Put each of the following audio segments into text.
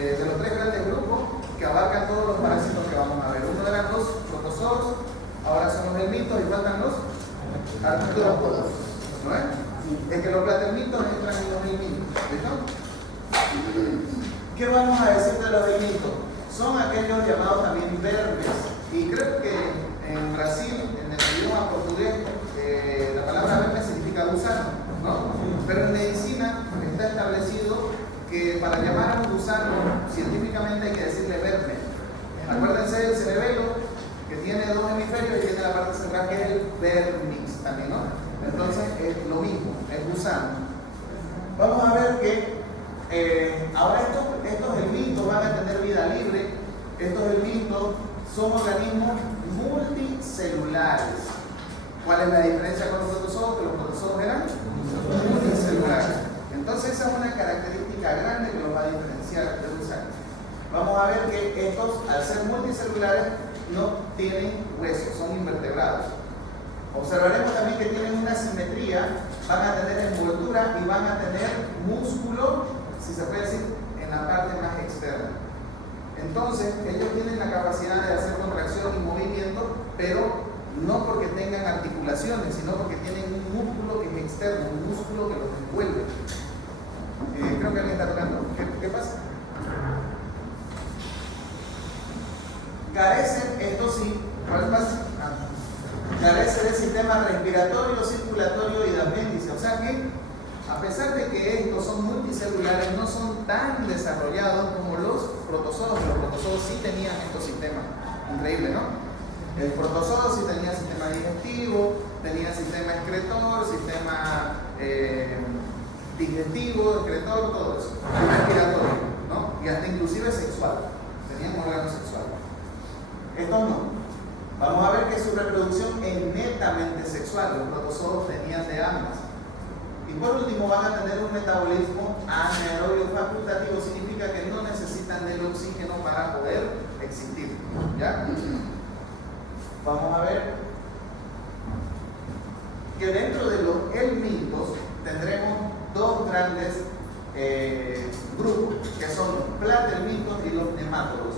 de los tres grandes grupos que abarcan todos los parásitos que vamos a ver. Uno eran los protozoos, ahora son los helmintos y faltan los artrópodos. ¿No es? Es que los platermintos entran en los helmintos. ¿Listo? ¿Qué vamos a decir de los helmintos? Son aquellos llamados también vermes. Y creo que en Brasil, en el idioma portugués, la palabra verme significa gusano, ¿no? Pero en medicina está establecido que para llamar a un gusano científicamente hay que decirle verme. Acuérdense del cerebelo, que tiene dos hemisferios y tiene la parte central que es el vermis también, ¿no? Entonces es lo mismo, es gusano. Vamos a ver que ahora estos helmintos van a tener vida libre. Estos helmintos son organismos multicelulares. ¿Cuál es la diferencia con los protozoos? Que los protozoos eran multicelulares. Entonces esa es una característica grande que los va a diferenciar de gusanos. Vamos a ver que estos, al ser multicelulares, no tienen huesos, son invertebrados. Observaremos también que tienen una simetría, van a tener envoltura y van a tener músculo, si se puede decir, en la parte más externa. Entonces, ellos tienen la capacidad de hacer contracción y movimiento, pero no porque tengan articulaciones, sino porque tienen un músculo que es externo, un músculo que los envuelve. Creo que alguien está tocando. ¿Qué pasa? Carecen, esto sí, ¿cuál pasa? Carece del sistema respiratorio, circulatorio y de apéndice. O sea que, a pesar de que estos son multicelulares, no son tan desarrollados como los protozoos. Los protozoos sí tenían estos sistemas. Increíble, ¿no? El protozoo sí tenía sistema digestivo, tenía sistema excretor, sistema digestivo, excretor, todo eso. Respiratorio, ¿no? Y hasta inclusive sexual. Tenían un órgano sexual. Estos no. Vamos a ver que su reproducción es netamente sexual. Los protozoos tenían de ambas. Y por último van a tener un metabolismo anaerobio facultativo. Significa que no necesitan del oxígeno para poder existir. ¿Ya? Vamos a ver que dentro de los helmintos tendremos dos grandes grupos, que son los platermintos y los nemátodos.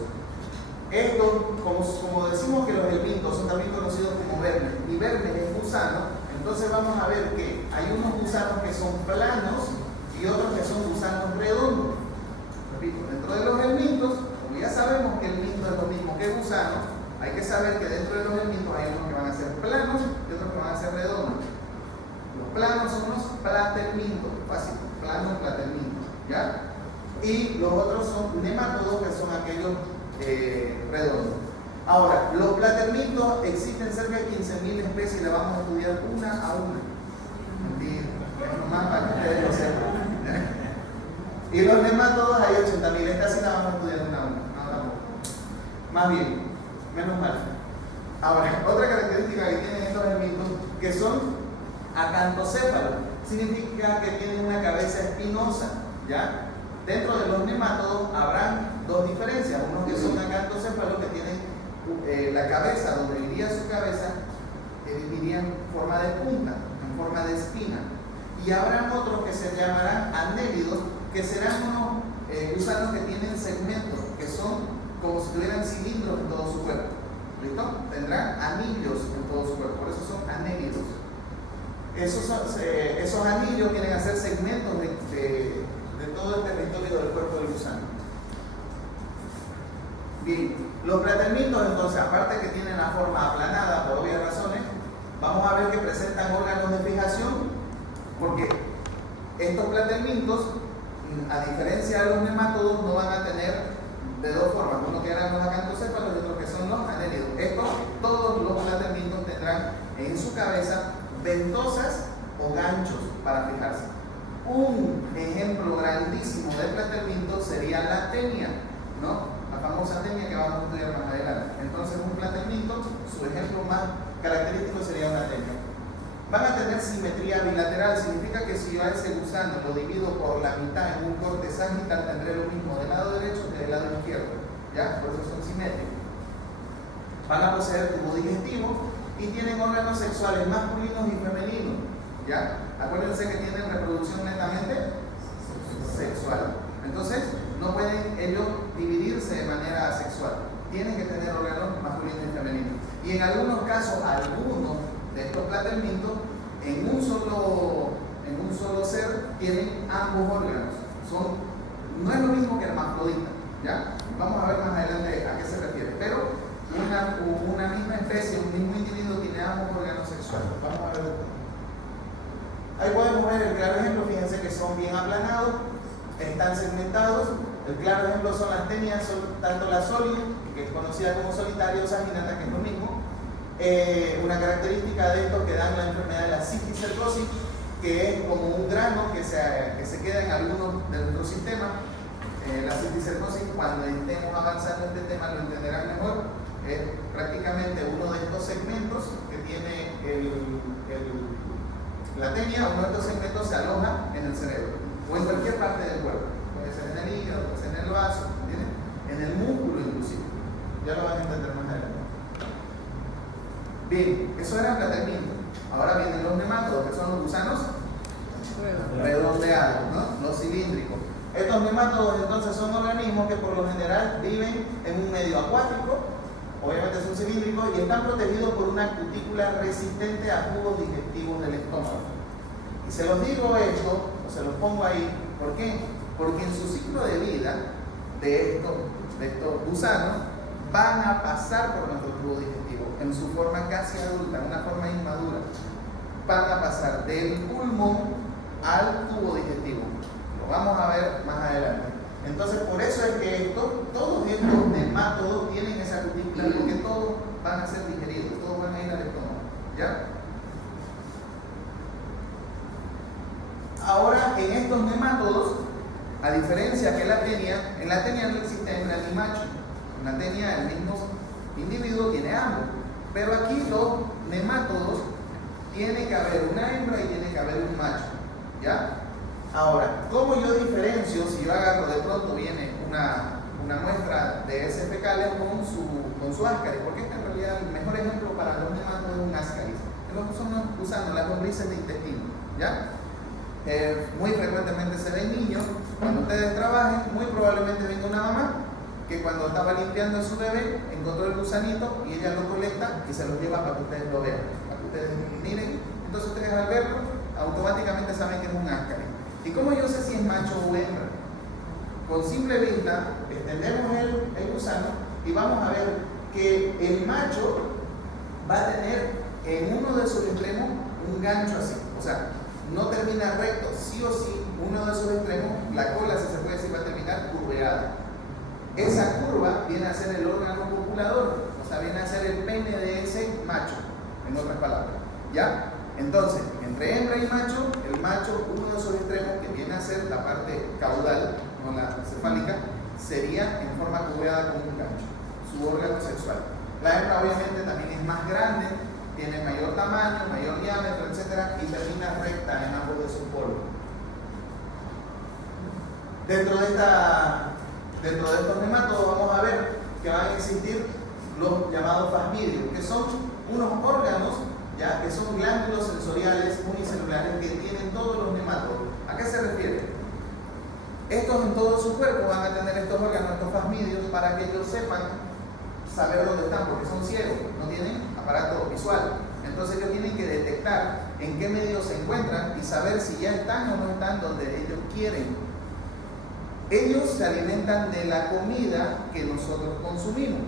Estos, como decimos que los helmintos son también conocidos como vermes, y vermes es gusano, entonces vamos a ver que hay unos gusanos que son planos y otros que son gusanos redondos. Repito, dentro de los helmintos, como ya sabemos que el helminto es lo mismo que gusano, hay que saber que dentro de los helmintos hay unos que van a ser planos y otros que van a ser redondos. Los planos son los platermintos, fácil, planos, platermintos, ¿ya? Y los otros son nemátodos, que son aquellos redondos. Ahora, los platermintos existen cerca de 15.000 especies y las vamos a estudiar una a una. Mentira, es nomás para que ustedes lo sepan. Y los nemátodos hay 80.000, esta sí la vamos a estudiar una a una. Más bien, menos mal. Ahora, otra característica que tienen estos helmintos, que son acantocéfalos, significa que tienen una cabeza espinosa, ¿ya? Dentro de los nemátodos habrán dos diferencias, unos que son acantocéfalos, que tienen la cabeza, donde iría su cabeza, iría en forma de punta, en forma de espina, y habrán otros que se llamarán anélidos, que serán unos gusanos que tienen segmentos, que son como si tuvieran cilindros en todo su cuerpo. ¿Listo? Tendrán anillos en todo su cuerpo, por eso son anélidos. Esos anillos vienen a ser segmentos de todo el territorio del cuerpo del gusano. Bien, los platermintos entonces, aparte que tienen la forma aplanada por obvias razones, vamos a ver que presentan órganos de fijación, porque estos platermintos, a diferencia de los nemátodos, no van a tener de dos formas, uno que eran los acantocéfalos y otro que son los anélidos. Todos los platermintos tendrán en su cabeza ventosas o ganchos para fijarse. Un ejemplo grandísimo de platerminto sería la tenia, ¿no? La famosa tenia que vamos a estudiar más adelante. Entonces, un platerminto, su ejemplo más característico sería una tenia. Van a tener simetría bilateral, significa que si yo a ese gusano lo divido por la mitad en un corte sagital, tendré lo mismo del lado derecho que del lado izquierdo, ¿ya? Por eso son simétricos. Van a poseer tubo digestivo y tienen órganos sexuales masculinos y femeninos, ¿ya? Acuérdense que tienen reproducción netamente sexual. Entonces, no pueden ellos dividirse de manera sexual. Tienen que tener órganos masculinos y femeninos. Y en algunos casos, algunos de estos platelmintos, en un solo ser, tienen ambos órganos. No es lo mismo que hermafrodita, ¿ya? Vamos a ver más adelante a qué se refiere. Pero una misma especie, un mismo individuo tiene ambos órganos sexuales. Vamos a ver. Ahí podemos ver el claro ejemplo. Fíjense que son bien aplanados, están segmentados. El claro ejemplo son las tenias, tanto la sólida, que es conocida como solitaria, o saginata, que es lo mismo. Una característica de esto que dan la enfermedad de la cisticercosis, que es como un grano que se queda en algunos de nuestros sistemas. La cisticercosis, cuando estemos avanzando en este tema, lo entenderán mejor. Es prácticamente uno de estos segmentos que tiene la tenia. Uno de estos segmentos se aloja en el cerebro o en cualquier parte del cuerpo. Puede ser en el hígado, puede ser en el vaso, ¿entienden? En el músculo inclusive. Ya lo van a entender más adelante. Bien, eso era el platelminto. Ahora vienen los nemátodos, que son los gusanos redondeados, ¿no? Los cilíndricos. Estos nemátodos entonces son organismos que por lo general viven en un medio acuático, obviamente son cilíndricos, y están protegidos por una cutícula resistente a jugos digestivos del estómago. Y se los digo esto, o se los pongo ahí, ¿por qué? Porque en su ciclo de vida de estos gusanos van a pasar por nuestro tubo digestivo en su forma casi adulta, en una forma inmadura. Van a pasar del pulmón al tubo digestivo. Lo vamos a ver más adelante. Entonces, por eso es que todos estos nemátodos tienen esa cutícula, porque todos van a ser digeridos, todos van a ir al estómago. ¿Ya? Ahora, en estos nemátodos, a diferencia que en la tenia no existe hembra ni macho. En la tenia el mismo individuo tiene ambos. Pero aquí los nemátodos tiene que haber una hembra y tiene que haber un macho. ¿Ya? Ahora, ¿cómo yo diferencio si yo agarro de pronto viene una muestra de heces fecales con su ascaris? Porque en realidad el mejor ejemplo para los nemátodos es un ascaris. Son los gusanos, las lombrices de intestino. ¿Ya? Muy frecuentemente se ven niños, cuando ustedes trabajen, muy probablemente venga una mamá que cuando estaba limpiando a su bebé encontró el gusanito y ella lo colecta y se lo lleva para que ustedes lo vean, para que ustedes miren. Entonces ustedes al verlo automáticamente saben que es un ascaris. ¿Y cómo yo sé si es macho o hembra? Con simple vista extendemos el gusano y vamos a ver que el macho va a tener en uno de sus extremos un gancho así, o sea, no termina recto, sí o sí, uno de sus extremos, la cola, si se puede decir, va a terminar curveada. Esa curva viene a ser el órgano copulador, o sea, viene a ser el pene de ese macho, en otras palabras. ¿Ya? Entonces, entre hembra y macho, el macho, uno de sus extremos, que viene a ser la parte caudal, no la cefálica, sería en forma curveada con un gancho, su órgano sexual. La hembra obviamente también es más grande, tiene mayor tamaño, mayor diámetro, etc. y termina recta en ambos de sus polos. Dentro de estos nemátodos vamos a ver que van a existir los llamados plasmidios, que son unos órganos, ya, que son glándulos sensoriales unicelulares que tienen todos los nemátodos. ¿A qué se refiere? Estos en todo su cuerpo van a tener estos órganos, estos plasmidios, para que ellos sepan saber dónde están, porque son ciegos, no tienen aparato visual. Entonces ellos tienen que detectar en qué medio se encuentran y saber si ya están o no están donde ellos quieren. Ellos se alimentan de la comida que nosotros consumimos.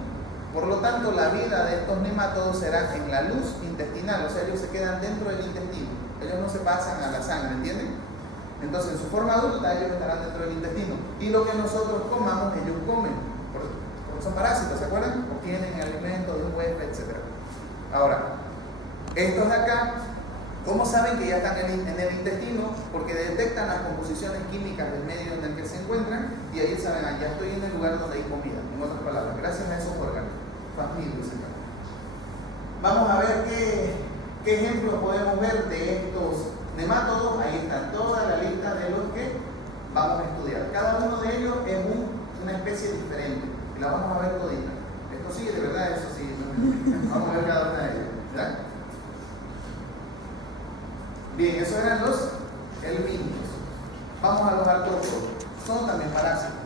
Por lo tanto, la vida de estos nemátodos será en la luz intestinal, o sea, ellos se quedan dentro del intestino. Ellos no se pasan a la sangre, ¿entienden? Entonces, en su forma adulta, ellos estarán dentro del intestino. Y lo que nosotros comamos, ellos comen. Porque son parásitos, ¿se acuerdan? Obtienen alimento de un huésped, etc. Ahora, estos de acá, ¿cómo saben que ya están en el intestino? Porque detectan las composiciones químicas del medio en el que se encuentran y ahí saben, ya estoy en el lugar donde hay comida. En otras palabras, gracias a esos órganos. Vamos a ver qué ejemplos podemos ver de estos nemátodos. Ahí está toda la lista de los que vamos a estudiar. Cada uno de ellos es una especie diferente. Y la vamos a ver todita. Esto sí, de verdad, eso sí. Vamos a ver cada una de ellas. ¿Ya? Bien, esos eran los helmintos. Vamos a los artrópodos. Son también parásitos.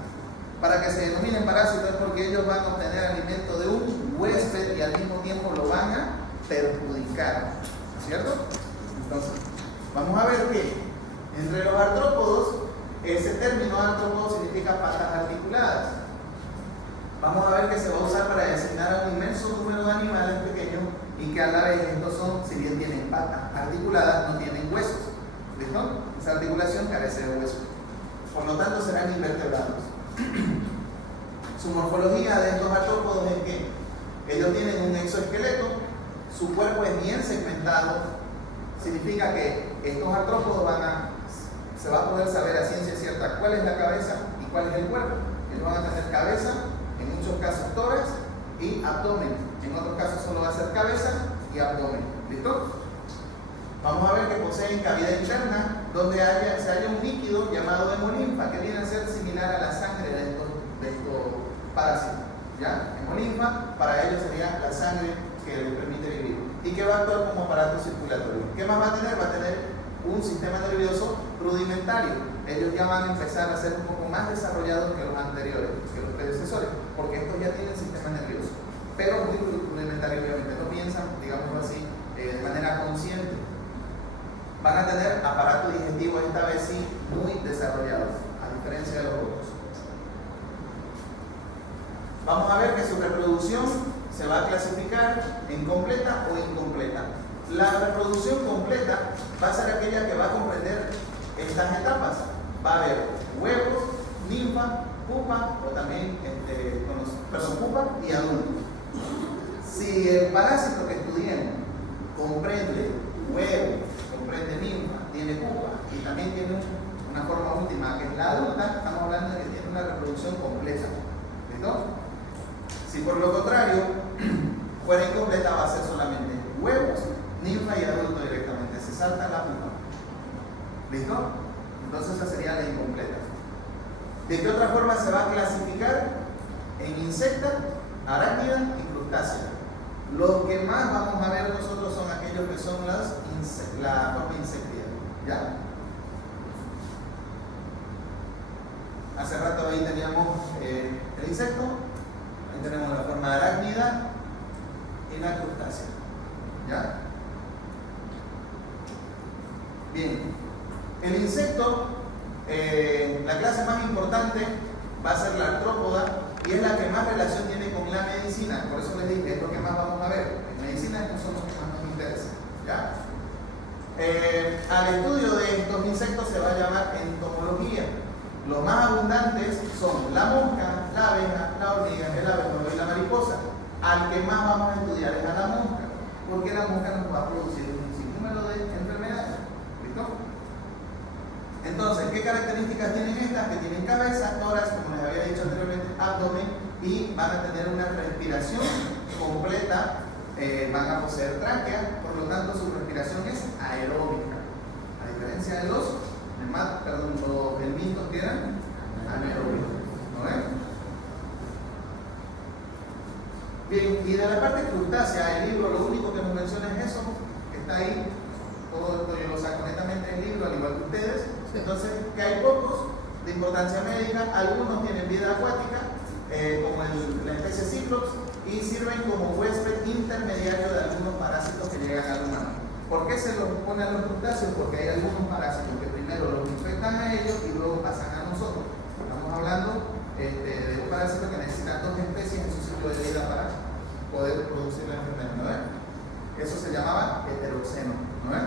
Para que se denominen parásitos es porque ellos van a obtener alimento de un huésped y al mismo tiempo lo van a perjudicar, ¿cierto? Entonces, vamos a ver que entre los artrópodos, ese término artrópodo significa patas articuladas. Vamos a ver que se va a usar para designar a un inmenso número de animales pequeños y que a la vez estos son, si bien tienen patas articuladas, no tienen huesos. ¿Listo? Esa articulación carece de huesos. Por lo tanto, serán invertebrados. Su morfología de estos artrópodos es que ellos tienen un exoesqueleto, su cuerpo es bien segmentado, significa que estos artrópodos se va a poder saber a ciencia cierta cuál es la cabeza y cuál es el cuerpo. Ellos van a tener cabeza, en muchos casos tórax y abdomen, en otros casos solo va a ser cabeza y abdomen. ¿Listo? Vamos a ver que poseen cavidad interna donde se halla un líquido llamado hemolinfa que viene a ser similar a la sangre de estos parásitos. ¿Ya? Hemolinfa para ellos sería la sangre que les permite vivir y que va a actuar como aparato circulatorio. ¿Qué más va a tener? Va a tener un sistema nervioso rudimentario. Ellos ya van a empezar a ser un poco más desarrollados que los anteriores, que los predecesores, porque estos ya tienen sistema nervioso, pero muy rudimentario, obviamente. No piensan, digámoslo así, de manera consciente. Van a tener aparato digestivo, esta vez sí, muy desarrollado, a diferencia de los otros. Vamos a ver que su reproducción se va a clasificar en completa o incompleta. La reproducción completa va a ser aquella que va a comprender estas etapas. Va a haber huevos, ninfa, pupa o también pupa y adulto. Si el parásito que estudiemos comprende huevo, comprende ninfa, tiene pupa y también tiene una forma última que es la adulta, estamos hablando de que tiene una reproducción completa. ¿Listo? Si por lo contrario fuera incompleta, va a ser solamente huevos, ninfa y adulto directamente. Se salta la pupa. ¿Listo? Entonces esa sería la incompleta. ¿De qué otra forma se va a clasificar? En insecta, arácnida y crustácea. Los que más vamos a ver nosotros son aquellos que son la forma insectida. ¿Ya? Hace rato ahí teníamos el insecto, ahí tenemos la forma arácnida y la crustácea. ¿Ya? Bien, el insecto, la clase más importante va a ser la artrópoda y es la que más relación tiene con la medicina. Por eso les dije, es lo que más vamos a ver. En medicina estos son los que más nos interesan. ¿Ya? Al estudio de estos insectos se va a llamar entomología. Los más abundantes son la mosca, la abeja, la hormiga, el abejorro y la mariposa. Al que más vamos a estudiar es a la mosca, porque la mosca nos va a producir un sinnúmero de enfermedades. ¿Listo? Entonces, ¿qué características tienen estas? Que tienen cabeza, tórax, como les había dicho anteriormente, abdomen, y van a tener una respiración completa, van a poseer tráquea, por lo tanto su respiración es aeróbica, a diferencia de los helmintos que eran anaeróbicos. ¿No ven? Bien, y de la parte crustácea, el libro lo único que nos menciona es eso, que está ahí. Todo esto yo lo saco netamente del libro, al igual que ustedes. Entonces, que hay pocos de importancia médica, algunos tienen vida acuática, como la especie Cyclops, y sirven como huésped intermediario de algunos parásitos que llegan al humano. ¿Por qué se los pone a los crustáceos? Porque hay algunos parásitos que primero los infectan a ellos y luego pasan a nosotros. Estamos hablando de un parásito que necesita dos especies en su ciclo de vida para poder producir la enfermedad. ¿No ven? Eso se llamaba heteroxeno. ¿No ven?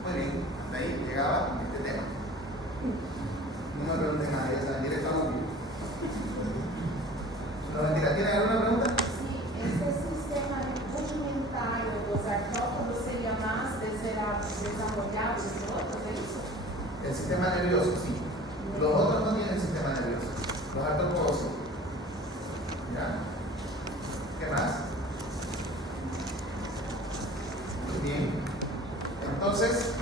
Muy bien, hasta ahí llegaba este tema. No me pregunten nada, ya saben, directo a Google. No, mentira, ¿tienen alguna pregunta? Sí, este sistema rudimentario dos artrópodos sería más desarrollado que otros, ¿es eso? El sistema nervioso, sí. Los otros no tienen sistema nervioso. Los artrópodos sí. ¿Ya? ¿Qué más? Muy bien. Entonces,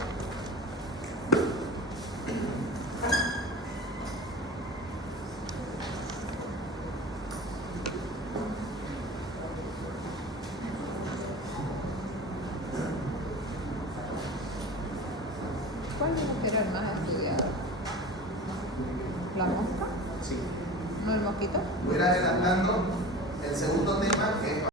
¿cuál era el más estudiado? ¿La mosca? sí. el mosquito? Voy a ir adelantando